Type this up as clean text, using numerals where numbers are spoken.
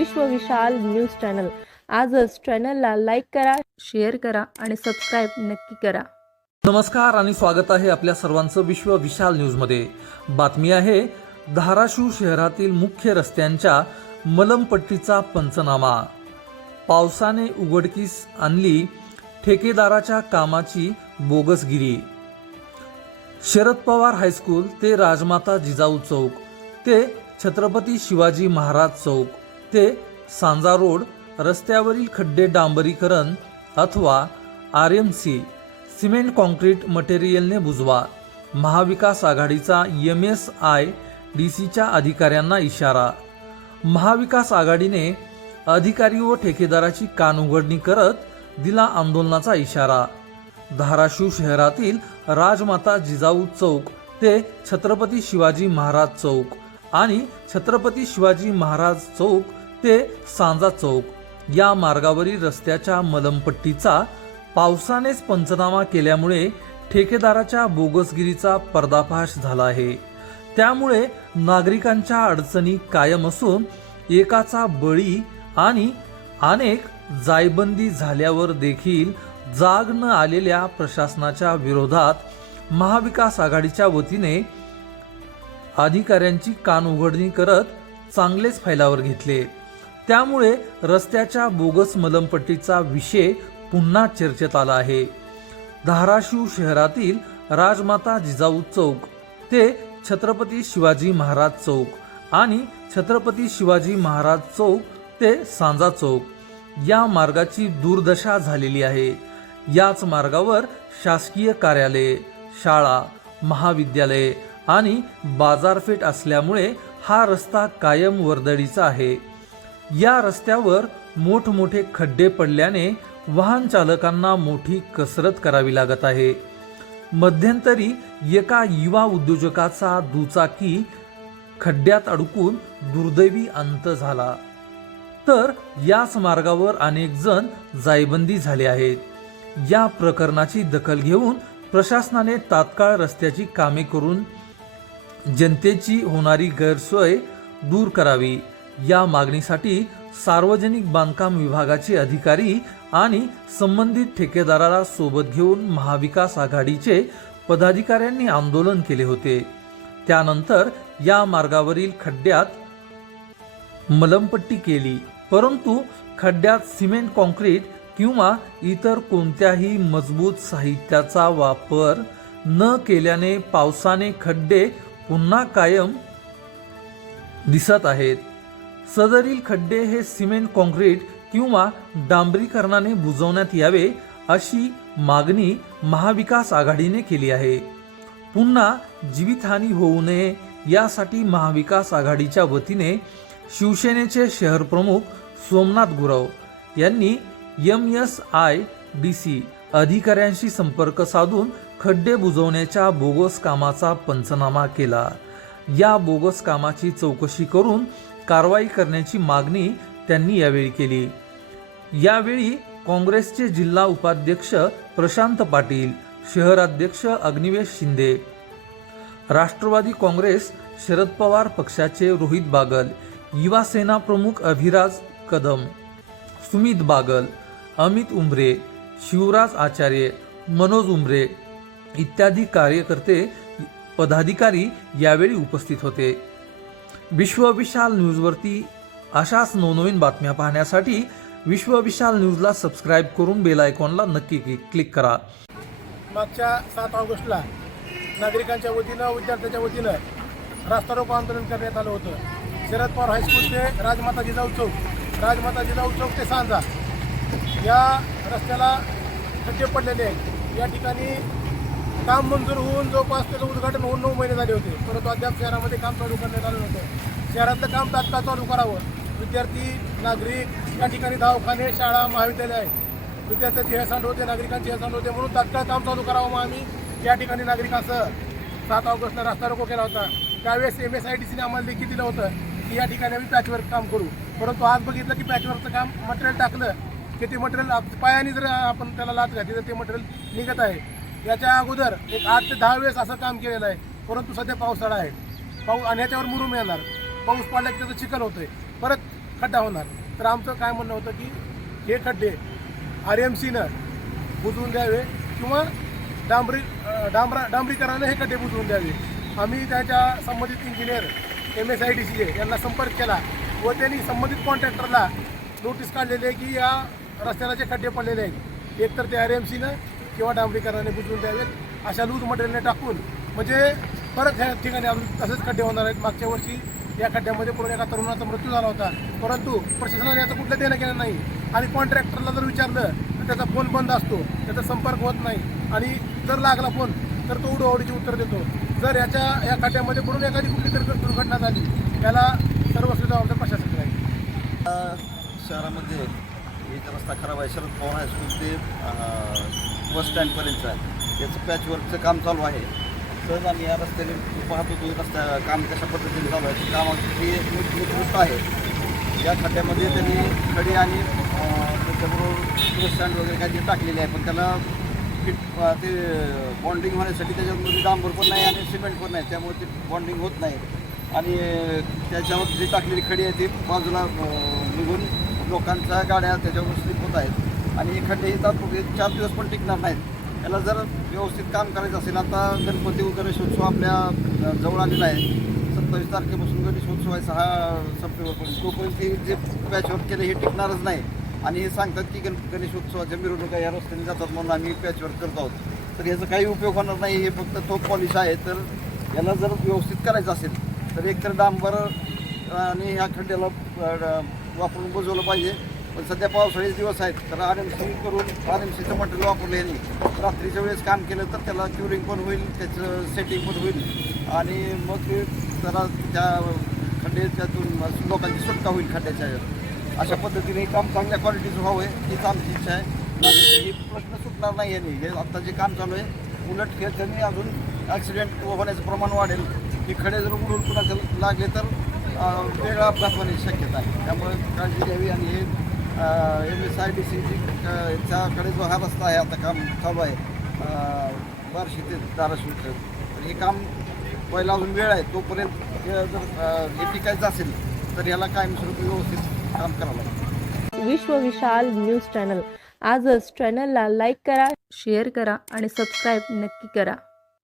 विश्व विशाल news channel. आजच चॅनलला लाईक करा, शेअर करा आणि सबस्क्राईब नक्की करा। नमस्कार आणि स्वागत आहे आपल्या सर्वांचं विश्व विशाल न्यूजमध्ये। बातमी आहे धाराशिव शहरातील मुख्य रस्त्यांच्या मलमपट्टीचा पंचनामा। पावसाने उघडकीस आणली ठेकेदाराच्या कामाची बोगसगिरी। शरद पवार हायस्कूल ते राजमाता जिजाऊ चौक ते छत्रपती शिवाजी महाराज चौक ते सांजा रोड रस्त्यावरील खड्डे डांबरीकरण अथवा RMC सिमेंट कॉन्क्रीट मटेरियलने बुजवा। महाविकास आघाडीचा MSIDCच्या अधिकाऱ्यांना इशारा। महाविकास आघाडीने अधिकारी व ठेकेदाराची कानउघडणी करत दिला आंदोलनाचा इशारा। धाराशिव शहरातील राजमाता जिजाऊ चौक ते छत्रपती शिवाजी महाराज चौक आणि छत्रपती शिवाजी महाराज चौक ते सांजा चौक या मार्गावरील रस्त्याच्या मलमपट्टीचा पावसानेच पंचनामा केल्यामुळे ठेकेदाराच्या बोगसगिरीचा पर्दाफाश झाला आहे। त्यामुळे नागरिकांच्या अडचणी कायम असून एकाचा बळी आणि अनेक जायबंदी झाल्यावर देखील जाग न आलेल्या प्रशासनाच्या विरोधात महाविकास आघाडीच्या वतीने अधिकाऱ्यांची कानउघडणी करत चांगलेच फैलावर घेतले। त्यामुळे रस्त्याच्या बोगस मलमपट्टीचा विषय पुन्हा चर्चेत आला आहे। धाराशिव शहरातील राजमाता जिजाऊ चौक ते छत्रपती शिवाजी महाराज चौक आणि छत्रपती शिवाजी महाराज चौक ते सांजा चौक या मार्गाची दुर्दशा झालेली आहे। याच मार्गावर शासकीय कार्यालये, शाळा, महाविद्यालये आणि बाजारपेठ असल्यामुळे हा रस्ता कायम वर्दळीचा आहे। या रस्त्यावर मोठमोठे खड्डे पडल्याने वाहन चालकांना मोठी कसरत करावी लागत आहे। मध्यंतरी एका युवा उद्योजकाचा दुचाकी खड्ड्यात अडकून दुर्दैवी अंत झाला। तर याच मार्गावर अनेक जण जायबंदी झाले आहेत। या प्रकरणाची दखल घेऊन प्रशासनाने तात्काळ रस्त्याची कामे करून जनतेची होणारी गैरसोय दूर करावी। या मागणीसाठी सार्वजनिक बांधकाम विभागाचे अधिकारी आणि संबंधित ठेकेदाराला सोबत घेऊन महाविकास आघाडीचे पदाधिकाऱ्यांनी आंदोलन केले होते। त्यानंतर या मार्गावरील खड्ड्यात मलमपट्टी केली, परंतु खड्ड्यात सिमेंट कॉन्क्रीट किंवा इतर कोणत्याही मजबूत साहित्याचा वापर न केल्याने पावसाने खड्डे पुन्हा कायम दिसत आहेत। सदरील खड्डे हे सिमेंट कॉन्क्रीट किंवा डांबरीकरणाने बुजवण्यात यावे अशी मागणी महाविकास आघाडीने केली आहे। पुन्हा जीवितहानी होऊ नये यासाठी महाविकास आघाडीच्या वतीने शिवसेनेचे शहर प्रमुख सोमनाथ गुरव यांनी MSIDC अधिकाऱ्यांशी संपर्क साधून खड्डे बुजवण्याच्या बोगस कामाचा पंचनामा केला। या बोगस कामाची चौकशी करून कारवाई करण्याची मागणी त्यांनी यावेळी केली। यावेळी काँग्रेसचे जिल्हा उपाध्यक्ष प्रशांत पाटील, शहराध्यक्ष अग्निवेश शिंदे, राष्ट्रवादी काँग्रेस शरद पवार पक्षाचे रोहित बागल, युवा सेना प्रमुख अभिराज कदम, सुमित बागल, अमित उमरे, शिवराज आचार्य, मनोज उमरे इत्यादी कार्यकर्ते पदाधिकारी यावेळी उपस्थित होते। विश्व विशाल न्यूजवरती अशाच नवनवीन बातम्या पाहण्यासाठी विश्व विशाल न्यूजला सबस्क्राईब करून बेल आयकॉनला नक्की क्लिक करा। मागच्या 7 ऑगस्टला नागरिकांच्या वतीनं विद्यार्थ्यांच्या वतीनं रास्ता रोको आंदोलन करण्यात आलं होतं। शरद पवार हायस्कूल ते राजमाता जिजाऊ चौक, राजमाता जिजाऊ चौक ते सांजा या रस्त्याला खड्डे पडलेले आहेत। या ठिकाणी काम मंजूर होऊन जवळपास त्याचं उद्घाटन होऊन 9 महिने झाले होते, परंतु अद्याप शहरामध्ये काम चालू करण्यात आलं नव्हतं। शहरातलं काम तात्काळ चालू करावं। विद्यार्थी, नागरिक या ठिकाणी दवाखाने, शाळा, महाविद्यालय आहेत। विद्यार्थ्यांची हेळसांड होते, नागरिकांची हेळसांड होते, म्हणून तात्काळ काम चालू करावं। मग आम्ही या ठिकाणी नागरिकांसह 7 ऑगस्टला रास्ता रोको केला होता। त्यावेळेस MSIDCने आम्हाला लेखी दिलं होतं की या ठिकाणी आम्ही पॅचवर्क काम करू, परंतु आज बघितलं की पॅचवर्कचं काम मटेरियल टाकलं की ते मटेरियल पायाने जर आपण त्याला लाच घातली तर ते मटेरियल निघत आहे। याच्या अगोदर एक 8 ते 10 वेळेस असं काम केलेलं आहे, परंतु सध्या पावसाळा आहे, पाऊस आणि याच्यावर मुरूम येणार, पाऊस पडला की त्याचं चिखल होतंय, परत खड्डा होणार. तर आमचं काय म्हणणं होतं की हे खड्डे RMCनं बुजवून द्यावे किंवा डांबरीकरानं हे खड्डे बुजवून द्यावे. आम्ही त्याच्या संबंधित इंजिनियर MSIDC यांना संपर्क केला व त्यांनी संबंधित कॉन्ट्रॅक्टरला नोटीस काढलेली आहे की या रस्त्याला जे खड्डे पडलेले आहेत एकतर ते RMCनं किंवा डांबरीकराने बुजवून द्यावेत अशा लूज मटेरियलने टाकून, म्हणजे परत ह्या ठिकाणी अजून तसेच खड्डे होणार आहेत. मागच्या वर्षी या खड्ड्यामध्ये पूर्ण एका तरुणाचा मृत्यू झाला होता, परंतु प्रशासनाने याचं कुठलं देणं केलं नाही. आणि कॉन्ट्रॅक्टरला जर विचारलं तर त्याचा फोन बंद असतो, त्याचा संपर्क होत नाही. आणि जर लागला फोन तर तो उडवाउडीची उत्तर देतो. जर या खड्ड्यामध्ये पडून एखादी कुठली तरी दुर्घटना झाली त्याला सर्वस्वी जबाबदार प्रशासन राहील. शहरामध्ये एक रस्ता खराब आहे. शरद पवार हायस्कूल ते बस स्टँडपर्यंत आहे. याचं पॅचवर्कचं काम चालू आहे. सहज आम्ही या रस्त्याने पाहतो की रस्ता काम कशा पद्धतीने चालू आहे. कामाची उत्कृष्ट आहे. या खड्ड्यामध्ये त्यांनी खडी आणि त्याच्याबरोबर बस स्टँड वगैरे काही ते टाकलेले आहे, पण त्याला ते बॉन्डिंग होण्यासाठी त्याच्यामध्ये डांबर पण नाही आणि सिमेंट पण नाही, त्यामुळे ते बॉन्डिंग होत नाही. आणि त्याच्यावर जी टाकलेली खडी आहे ती बाजूला निघून लोकांच्या गाड्या त्याच्यावर स्लिप होत आहेत. आणि हे खड्डे तात्पुरते 4 दिवस पण टिकणार नाहीत. याला जर व्यवस्थित काम करायचं असेल, आता गणपती गणेशोत्सव आपल्या जवळ आलेला आहे. 27 तारखेपासून गणेशोत्सव आहे 6 सप्टेंबरपर्यंत. तोपर्यंत हे जे पॅचवर्क केलं हे टिकणारच नाही. आणि हे सांगतात की गणेशोत्सवाच्या मिरवणुका या रस्त्याने जातात म्हणून आम्ही पॅचवर्क करत आहोत. तर याचा काही उपयोग होणार नाही. हे फक्त ठोक पॉलिश आहे. तर याला जर व्यवस्थित करायचं असेल तर एकतर डांबर आणि ह्या खड्ड्याला वापरून बुजवलं पाहिजे. पण सध्या पावसाळी दिवस आहेत तर RMC करून RMCचं मटेरियल वापरलं यांनी रात्रीच्या वेळेस काम केलं तर त्याला क्युरिंग पण होईल, त्याचं सेटिंग पण होईल आणि मग ते जरा त्या खड्ड्यातून लोकांची सुटका होईल खड्ड्याच्या. अशा पद्धतीने काम चांगल्या क्वालिटीचं व्हावं हीच आमची इच्छा आहे. हे प्रश्न सुटणार नाही यांनी. हे आत्ता जे काम चालू आहे उलट त्यांनी अजून ॲक्सिडेंट होण्याचं प्रमाण वाढेल. हे खडे जर उडून कुणाच्या लागले तर वेगळा अपघात होण्याची शक्यता आहे. त्यामुळे काळजी घ्यावी. आणि हे MSIDC च्याकडे जो हा रस्ता आहे आता काम चालू आहे बार्शी ते धाराशिव, तर हे काम पहिला अजून वेळ आहे. तोपर्यंत जर हे टिकायचं असेल तर याला कायमस्वरूपी व्यवस्थित काम करावं लागेल. विश्व विशाल न्यूज चॅनल आजच चॅनलला लाईक करा, शेअर करा आणि सबस्क्राईब नक्की करा.